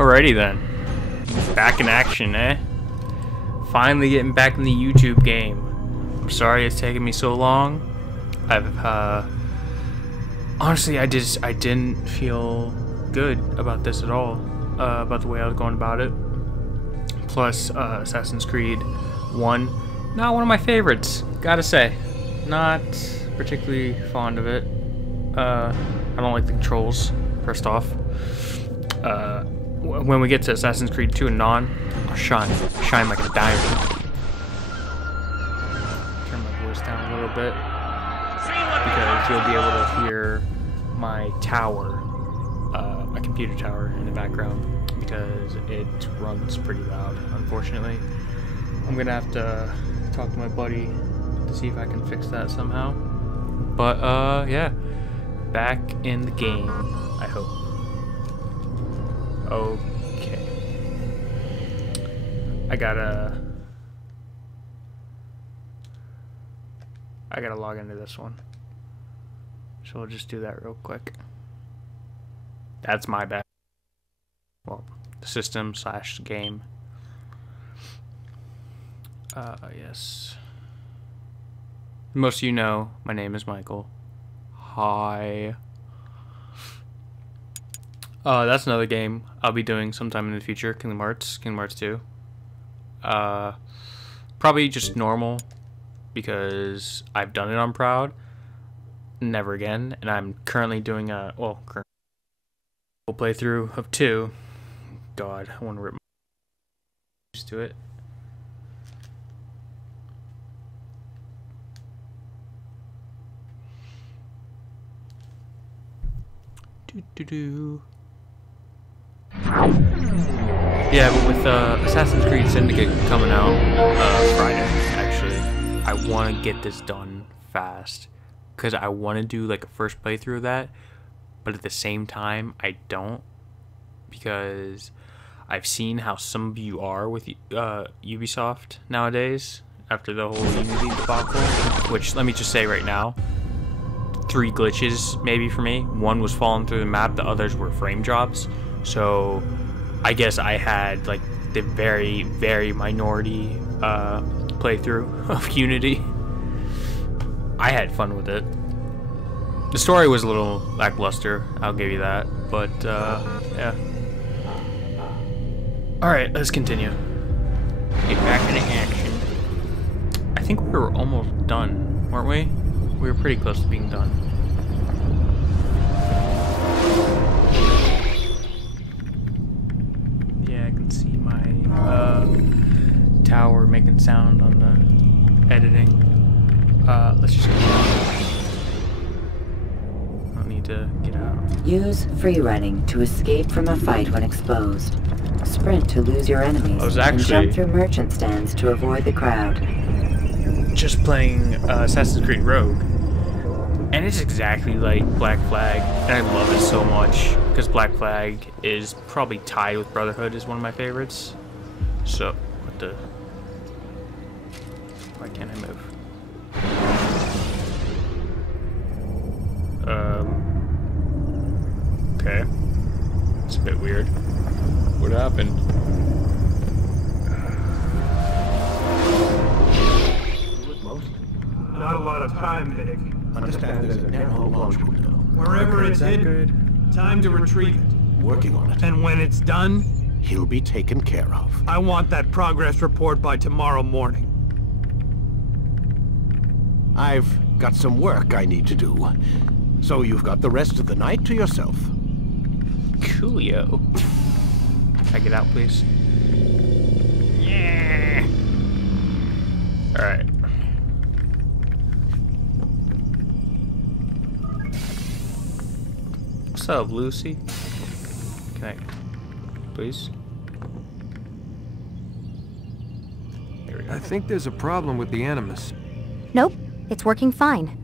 Alrighty then. Back in action, eh? Finally getting back in the YouTube game. I'm sorry it's taken me so long. Honestly, I didn't feel good about this at all. About the way I was going about it. Plus, Assassin's Creed 1, not one of my favorites, gotta say. Not particularly fond of it. I don't like the controls, first off. When we get to Assassin's Creed 2 and Non, I'll shine like a diamond. Turn my voice down a little bit, because you'll be able to hear my tower, my computer tower in the background, because it runs pretty loud, unfortunately. I'm gonna have to talk to my buddy to see if I can fix that somehow. But, yeah. Back in the game, I hope. Okay. I gotta log into this one. So we'll just do that real quick. That's my bad. Well, system / game. Yes. Most of you know, my name is Michael. Hi. That's another game I'll be doing sometime in the future. Kingdom Hearts 2. Probably just normal, because I've done it on Proud. Never again. And I'm currently doing a, current playthrough of 2. God, I want to rip my used to it. Yeah, but with Assassin's Creed Syndicate coming out Friday, actually, I want to get this done fast, because I want to do like a first playthrough of that, but at the same time I don't, because I've seen how some of you are with Ubisoft nowadays after the whole Unity debacle, which, let me just say right now, 3 glitches maybe for me. 1 was falling through the map, the others were frame drops. So I guess I had like the very, very minority playthrough of Unity. I had fun with it. The story was a little lackluster, I'll give you that, but yeah. Alright, let's continue. Get back into action. I think we were almost done, weren't we? We were pretty close to being done. Yeah, I can see my tower making sound on the editing. Let's just get out. I don't need to get out. Use free running to escape from a fight when exposed. Sprint to lose your enemies, and jump through merchant stands to avoid the crowd. Just playing Assassin's Creed Rogue, and it's exactly like Black Flag, and I love it so much, because Black Flag is probably tied with Brotherhood as one of my favorites. So, what the... Why can't I move? Okay. It's a bit weird. What happened? Not a lot of time, Vic. Understand there's a narrow launch window. Wherever it's hidden, time to retrieve it. Working on it. And when it's done, He'll be taken care of. I want that progress report by tomorrow morning. I've got some work I need to do. So you've got the rest of the night to yourself. Coolio. Can I get out, please? Yeah. Alright. What's up, Lucy? Can I... please? There we go. I think there's a problem with the Animus. Nope, it's working fine.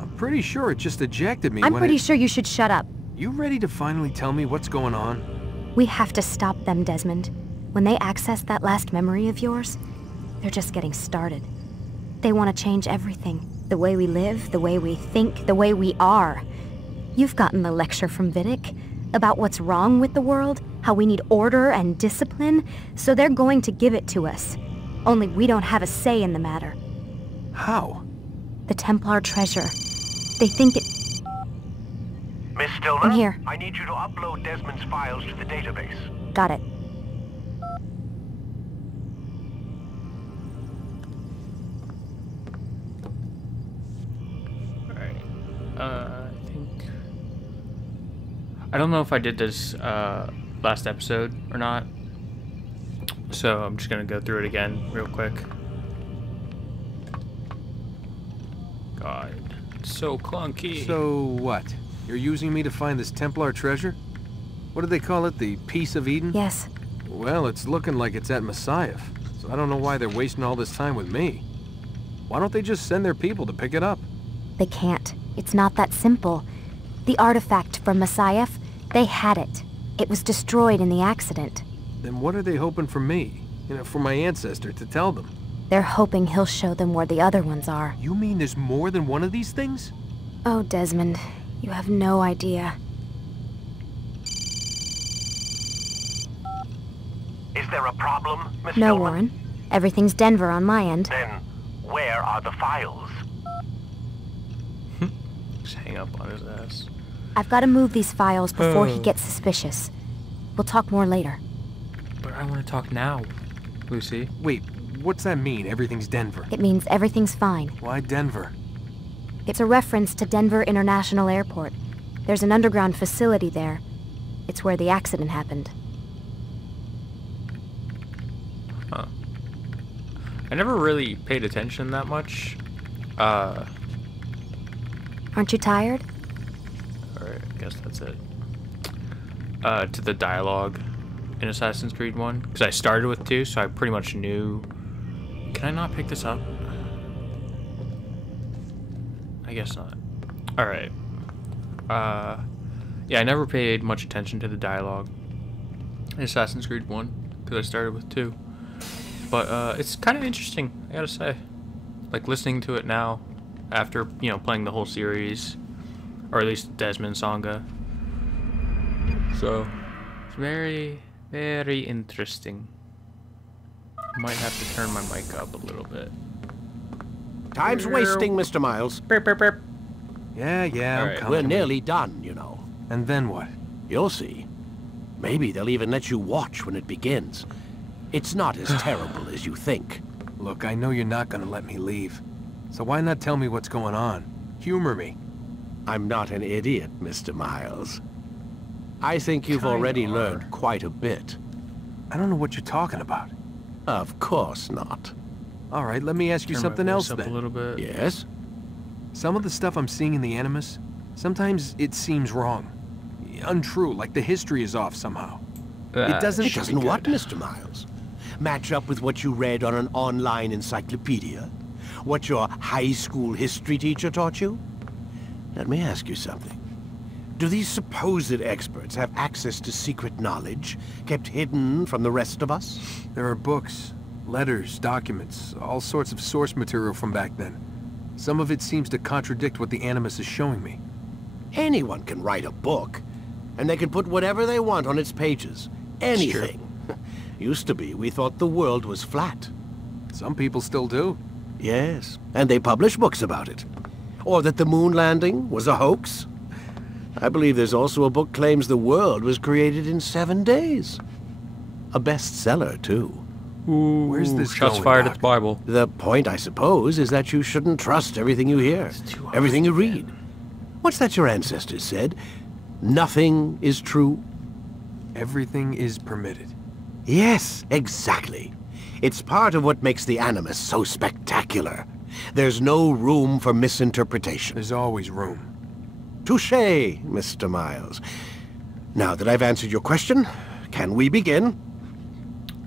I'm pretty sure it just ejected me I'm when pretty sure you should shut up. You ready to finally tell me what's going on? We have to stop them, Desmond. When they access that last memory of yours, they're just getting started. They want to change everything. The way we live, the way we think, the way we are. You've gotten the lecture from Vidic. about what's wrong with the world, how we need order and discipline, so they're going to give it to us. Only we don't have a say in the matter. How? The Templar treasure. They think it... Miss Stillman? I'm here. I need you to upload Desmond's files to the database. Got it. I don't know if I did this last episode or not, so I'm just gonna go through it again real quick. God, it's so clunky. So what? You're using me to find this Templar treasure? What do they call it? The Piece of Eden? Yes. Well, it's looking like it's at Messiah, so I don't know why they're wasting all this time with me. Why don't they just send their people to pick it up? They can't. It's not that simple. The artifact from Messiah, they had it. It was destroyed in the accident. Then what are they hoping for me? You know, for my ancestor to tell them? They're hoping he'll show them where the other ones are. You mean there's more than one of these things? Oh, Desmond, you have no idea. Is there a problem, Miss No, Stillman? Warren. Everything's Denver on my end. Then, where are the files? Just hang up on his ass. I've got to move these files before he gets suspicious. We'll talk more later. But I want to talk now, Lucy. Wait, what's that mean, everything's Denver? It means everything's fine. Why Denver? It's a reference to Denver International Airport. There's an underground facility there. It's where the accident happened. Huh. I never really paid attention that much. Aren't you tired? Alright, I guess that's it. To the dialogue in Assassin's Creed 1. Because I started with 2, so I pretty much knew... Can I not pick this up? I guess not. Alright. Yeah, I never paid much attention to the dialogue in Assassin's Creed 1. Because I started with 2. But, it's kind of interesting, I gotta say. Like, listening to it now, after, you know, playing the whole series, or at least Desmond Songa. So, it's very, very interesting. Might have to turn my mic up a little bit. Time's wasting, Mr. Miles. Burp, burp, burp. Yeah, All I'm right. coming. We're nearly done, you know. And then what? You'll see. Maybe they'll even let you watch when it begins. It's not as terrible as you think. Look, I know you're not gonna let me leave. So why not tell me what's going on? Humor me. I'm not an idiot, Mr. Miles. I think you've already learned quite a bit. I don't know what you're talking about. Of course not. All right, let me ask you Turn my something voice else up then. a little bit. Yes? Some of the stuff I'm seeing in the Animus, sometimes it seems wrong. Untrue, like the history is off somehow. It doesn't... It doesn't what, Mr. Miles? Match up with what you read on an online encyclopedia? What your high school history teacher taught you? Let me ask you something. Do these supposed experts have access to secret knowledge kept hidden from the rest of us? There are books, letters, documents, all sorts of source material from back then. Some of it seems to contradict what the Animus is showing me. Anyone can write a book, and they can put whatever they want on its pages. Anything. Used to be, we thought the world was flat. Some people still do. Yes, and they publish books about it. Or that the moon landing was a hoax. I believe there's also a book claims the world was created in 7 days. A bestseller, too. Ooh, Where's this shots going, fired Doc? at the Bible. The point, I suppose, is that you shouldn't trust everything you hear, everything you read. What's that your ancestors said? Nothing is true? Everything is permitted. Yes, exactly. It's part of what makes the Animus so spectacular. There's no room for misinterpretation. There's always room. Touché, Mr. Miles. Now that I've answered your question, can we begin?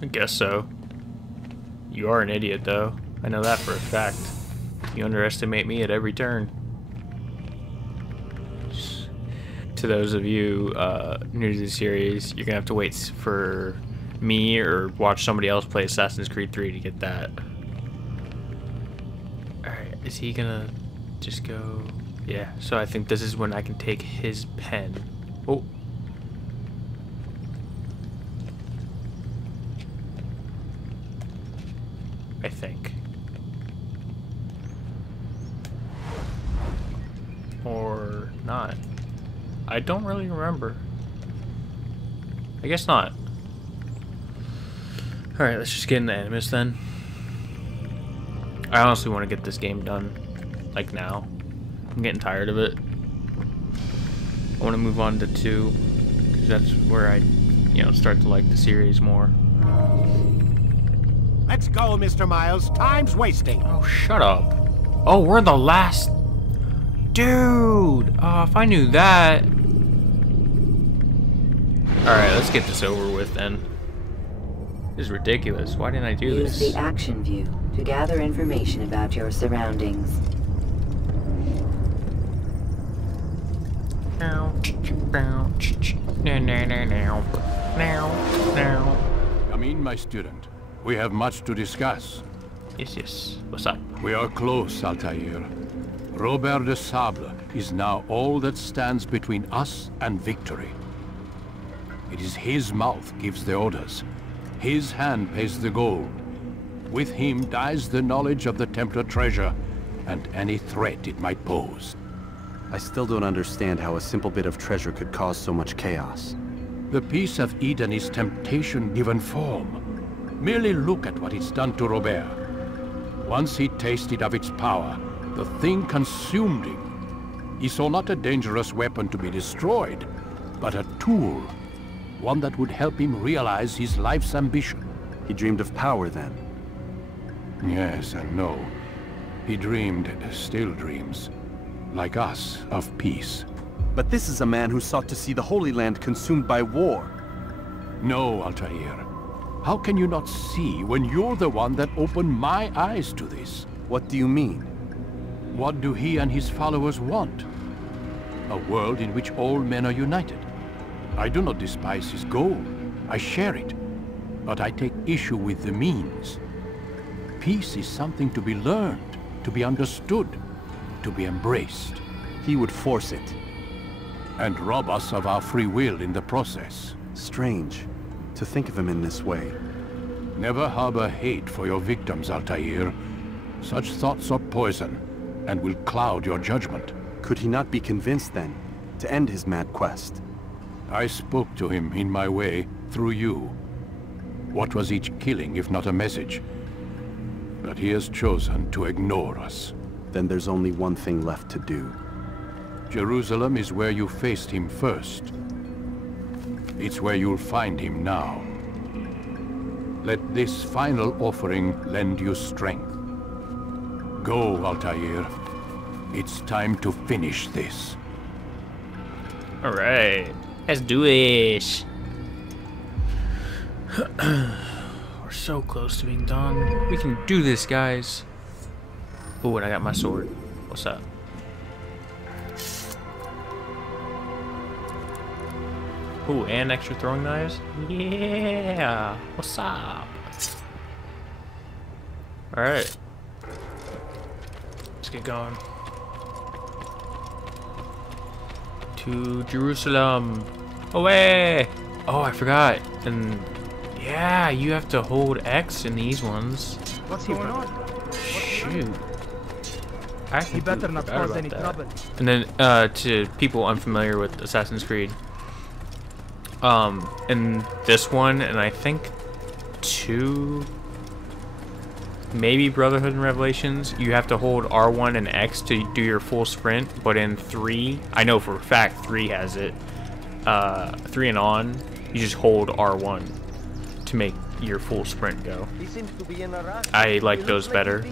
I guess so. You are an idiot, though. I know that for a fact. You underestimate me at every turn. To those of you new to the series, you're gonna have to wait for me or watch somebody else play Assassin's Creed 3 to get that. Alright, is he gonna just go... Yeah, so I think this is when I can take his pen. Oh, I think. Or not. I don't really remember. I guess not. Alright, let's just get into Animus then. I honestly want to get this game done. Like now. I'm getting tired of it. I want to move on to 2. Because that's where I, you know, start to like the series more. Let's go, Mr. Miles. Time's wasting. Oh, shut up. Oh, we're the last... Dude! Oh, if I knew that... Alright, let's get this over with then. This is ridiculous. Why didn't I do this? Use the action view to gather information about your surroundings. Come in, my student. We have much to discuss. Yes. What's up? We are close, Altair. Robert de Sable is now all that stands between us and victory. It is his mouth gives the orders. His hand pays the gold. With him dies the knowledge of the Templar treasure and any threat it might pose. I still don't understand how a simple bit of treasure could cause so much chaos. The Peace of Eden is temptation given form. Merely look at what it's done to Robert. Once he tasted of its power, the thing consumed him. He saw not a dangerous weapon to be destroyed, but a tool. One that would help him realize his life's ambition. He dreamed of power then? Yes and no. He dreamed, still dreams, like us, of peace. But this is a man who sought to see the Holy Land consumed by war. No, Altair. How can you not see when you're the one that opened my eyes to this? What do you mean? What do he and his followers want? A world in which all men are united. I do not despise his goal. I share it. But I take issue with the means. Peace is something to be learned, to be understood, to be embraced. He would force it. And rob us of our free will in the process. Strange to think of him in this way. Never harbor hate for your victims, Altair. Such thoughts are poison, and will cloud your judgment. Could he not be convinced, then, to end his mad quest? I spoke to him in my way, through you. What was each killing if not a message? But he has chosen to ignore us. Then there's only one thing left to do. Jerusalem is where you faced him first. It's where you'll find him now. Let this final offering lend you strength. Go, Altair. It's time to finish this. Alright. Let's do this. We're so close to being done. We can do this, guys. Oh, and I got my sword. What's up? Ooh, and extra throwing knives? Yeah! What's up? Alright. Let's get going. To Jerusalem! Away! Oh, I forgot. And yeah, you have to hold X in these ones. What's going on? Shoot. I You better not cause any trouble. And then to people unfamiliar with Assassin's Creed, in this one, and I think 2, maybe Brotherhood and Revelations, you have to hold R1 and X to do your full sprint, but in 3, I know for a fact 3 has it, 3 and on, you just hold R1 to make your full sprint go. I like those better.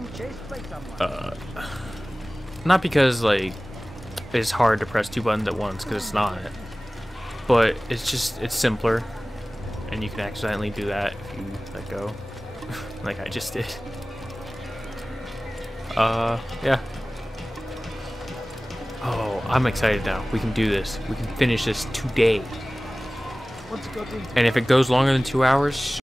Not because, like, it's hard to press 2 buttons at once, because it's not. But it's just, it's simpler. And you can accidentally do that if you let go. Like I just did. Yeah. Oh, I'm excited now. We can do this. We can finish this today. And if it goes longer than 2 hours,